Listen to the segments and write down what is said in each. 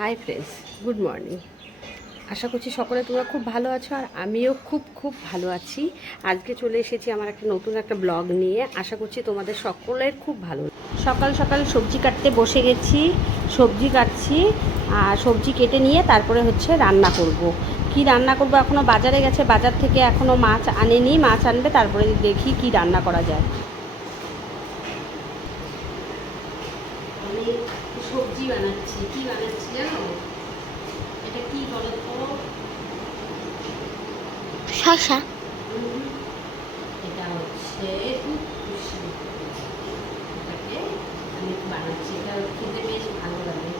High friends good morning আশা করছি সকলে তোমরা খুব ভালো আছো আর আমিও খুব খুব ভালো আছি। আজকে চলে এসেছি আমার একটা নতুন একটা ব্লগ নিয়ে। আশা করছি তোমাদের সকলের খুব ভালো। সকাল সকাল সবজি কাটতে বসে গেছি, সবজি কাটছি, আর সবজি কেটে নিয়ে তারপরে হচ্ছে রান্না করব। কি রান্না করব এখনও বাজারে গেছে, বাজার থেকে এখনও মাছ আনেনি, মাছ আনবে, তারপরে দেখি কি রান্না করা যায়। আমি সবজি বানাচ্ছি, কি বানাচ্ছি জানো এটা কি বলো তো শশা এটা হচ্ছে আমি বানাচ্ছি। এটা খেতে বেশ ভালো লাগে।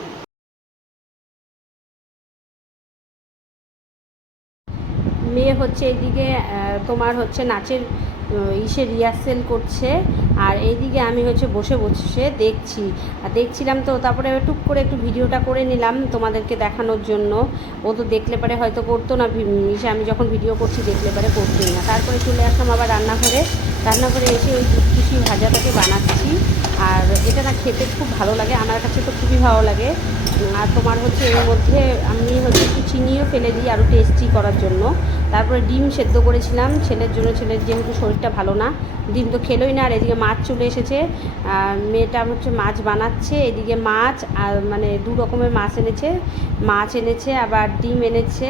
মেয়ে হচ্ছে এদিকে আহ, তোমার হচ্ছে নাচের ইসে রিহার্সেল করছে। আর এইদিকে আমি হচ্ছে বসে বসে দেখছি। আর দেখছিলাম তো, তারপরে টুক করে একটু ভিডিওটা করে নিলাম তোমাদেরকে দেখানোর জন্য। ও তো দেখলে পারে হয়তো করতো না ইসে আমি যখন ভিডিও করছি দেখলে পারে করতোই না। তারপরে চলে আসলাম আবার রান্নাঘরে। রান্নাঘরে এসে ওই কিছু ভাজাটাকে বানাচ্ছি। আর এটা না খেতে খুব ভালো লাগে, আমার কাছে তো খুবই ভালো লাগে। আর তোমার হচ্ছে এর মধ্যে আমি হচ্ছে ফেলে দিই আরও টেস্টি করার জন্য। তারপরে ডিম সেদ্ধ করেছিলাম। ছেলের জন্য ছেলের যেহেতু শরীরটা ভালো না, ডিম তো খেলোই না। আর এদিকে মাছ চলে এসেছে। মেয়েটা হচ্ছে মাছ বানাচ্ছে। এদিকে মাছ, আর মানে দু রকমের মাছ এনেছে। মাছ এনেছে, আবার ডিম এনেছে।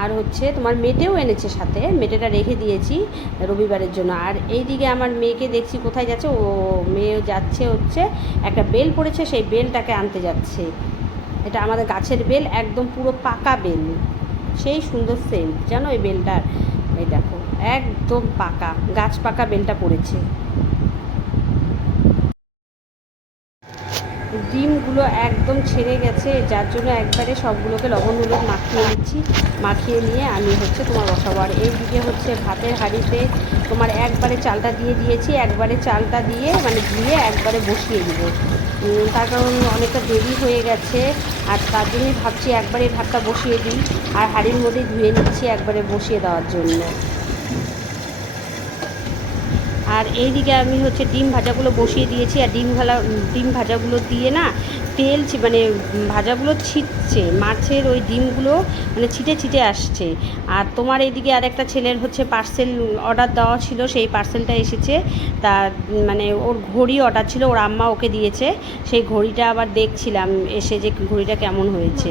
আর হচ্ছে তোমার মেটেও এনেছে সাথে। মেটেটা রেখে দিয়েছি রবিবারের জন্য। আর এইদিকে আমার মেয়েকে দেখছি কোথায় যাচ্ছে। ও মেয়ে যাচ্ছে হচ্ছে, একটা বেল পড়েছে। সেই বেলটাকে আনতে যাচ্ছে। এটা আমাদের গাছের বেল, একদম পুরো পাকা বেল। সেই সুন্দর সেন্ট জানো এই বেলটার? এই দেখো, একদম পাকা, গাছ পাকা বেলটা পড়েছে। ডিমগুলো একদম ছেড়ে গেছে, যার জন্য একবারে সবগুলোকে লবণ হলুদ মাখিয়ে নিচ্ছি। মাখিয়ে নিয়ে আমি হচ্ছে তোমার বসাবো। আর এইদিকে হচ্ছে ভাতের হাঁড়িতে তোমার একবারে চালটা দিয়ে দিয়েছি, একবারে চালটা দিয়ে মানে ধুয়ে একবারে বসিয়ে দিব। তার কারণ অনেকটা দেরি হয়ে গেছে। আর তার জন্যই ভাবছি একবারে ভাতটা বসিয়ে দিই। আর হাড়ির মধ্যে ধুয়ে নিচ্ছি একবারে বসিয়ে দেওয়ার জন্য। আর এইদিকে আমি হচ্ছে ডিম ভাজাগুলো বসিয়ে দিয়েছি, আর ডিম ভালা ডিম ভাজাগুলো দিয়ে না তেল মানে ভাজাগুলো ছিটছে, মাছের ওই ডিমগুলো মানে ছিটে ছিটে আসছে। আর তোমার এইদিকে আর একটা ছেলের হচ্ছে পার্সেল অর্ডার দেওয়া ছিল, সেই পার্সেলটা এসেছে। তা মানে ওর ঘড়ি অর্ডার ছিল, ওর আম্মা ওকে দিয়েছে। সেই ঘড়িটা আবার দেখছিলাম, এসে যে ঘড়িটা কেমন হয়েছে।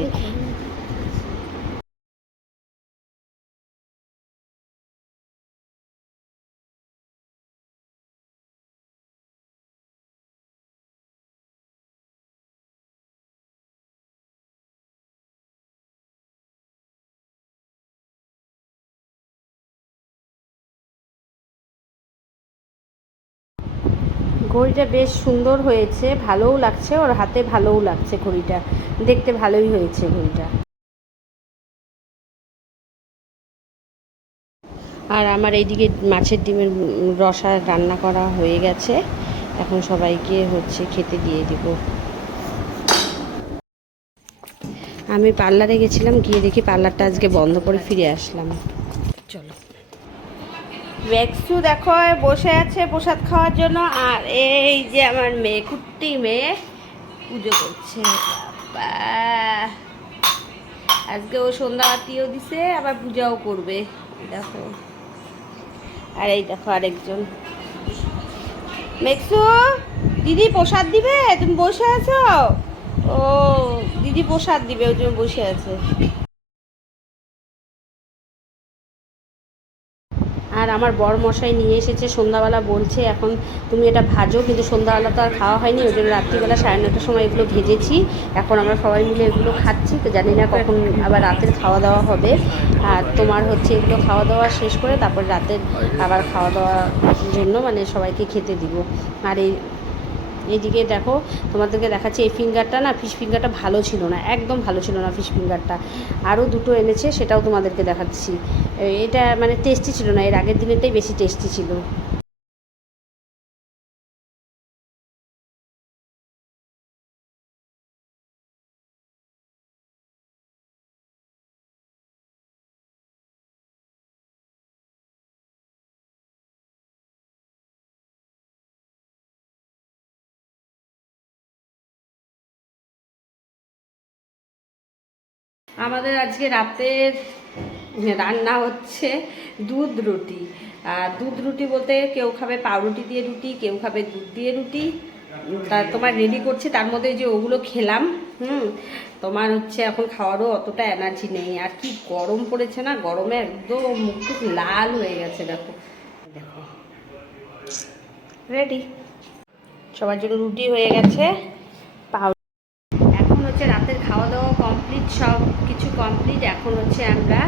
ঘড়িটা বেশ সুন্দর হয়েছে, ভালোও লাগছে, ওর হাতে ভালোও লাগছে ঘড়িটা। দেখতে ভালোই হয়েছে ঘড়িটা। আর আমার এইদিকে মাছের ডিমের রসা রান্না করা হয়ে গেছে। এখন সবাইকে হচ্ছে খেতে দিয়ে দিব। আমি পার্লারে গেছিলাম, গিয়ে দেখি পার্লারটা আজকে বন্ধ করে ফিরে আসলাম। চলো। ব্যাগসু দেখো বসে আছে প্রসাদ খাওয়ার জন্য, আর এই যে আমার মেয়ে, কুট্টি মেয়ে পুজো করছে। আজকে ও সন্ধ্যা আরতিও দিছে, আবার পূজাও করবে দেখো। আর এই দেখো আরেকজন। মেক্সু দিদি প্রসাদ দিবে? তুমি বসে আছো? ও, দিদি প্রসাদ দিবে ওই জন্য বসে আছে। আর আমার বর মশাই নিয়ে এসেছে, সন্ধ্যাবেলা বলছে, এখন তুমি এটা ভাজো। কিন্তু সন্ধ্যাবেলা তো আর খাওয়া হয়নি, ওই জন্য রাত্রিবেলা সাড়ে নটার সময় এগুলো ভেজেছি। এখন আমরা সবাই মিলে এগুলো খাচ্ছি, তো জানি না কখন আবার রাতের খাওয়া দাওয়া হবে। আর তোমার হচ্ছে এগুলো খাওয়া দাওয়া শেষ করে তারপর রাতের আবার খাওয়া দাওয়ার জন্য মানে সবাইকে খেতে দিব। আর এই এইদিকে দেখো, তোমাদেরকে দেখাচ্ছি, এই ফিঙ্গারটা না ফিশ ফিঙ্গারটা ভালো ছিল না, একদম ভালো ছিল না ফিশ ফিঙ্গারটা। আরও দুটো এনেছে, সেটাও তোমাদেরকে দেখাচ্ছি। এটা মানে টেস্টি ছিল না, এর আগের দিনেরটাই বেশি টেস্টি ছিল। আমাদের আজকে রাতের রান্না হচ্ছে দুধ রুটি। আর দুধ রুটি বলতে কেউ খাবে পাউরুটি দিয়ে রুটি, কেউ খাবে দুধ দিয়ে রুটি। তা তোমার রেডি করছি, তার মধ্যে যে ওগুলো খেলাম, হুম, তোমার হচ্ছে এখন খাওয়ারও অতটা এনার্জি নেই। আর কি গরম পড়েছে না, গরমে একদম মুখ টুক লাল হয়ে গেছে, দেখো। দেখো। রেডি সবার জন্য রুটি হয়ে গেছে, পাউ এখন হচ্ছে রাতের খাওয়া দাওয়া সব কিছু কমপ্লিট এখন হচ্ছে আমরা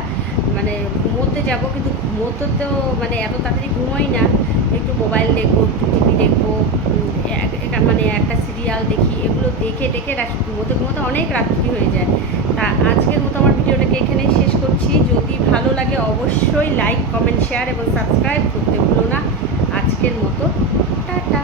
মানে ঘুমোতে যাব, কিন্তু ঘুমোতে তো মানে এত তাড়াতাড়ি ঘুমোই না। একটু মোবাইল দেখব, একটু টিভি দেখব মানে একটা সিরিয়াল দেখি, এগুলো দেখে দেখে রাখি ঘুমোতে ঘুমোতে অনেক রাত্রি হয়ে যায়। তা আজকের মতো আমার ভিডিওটাকে এখানেই শেষ করছি। যদি ভালো লাগে অবশ্যই লাইক কমেন্ট শেয়ার এবং সাবস্ক্রাইব করতে ভুলো না। আজকের মতো, টাটা।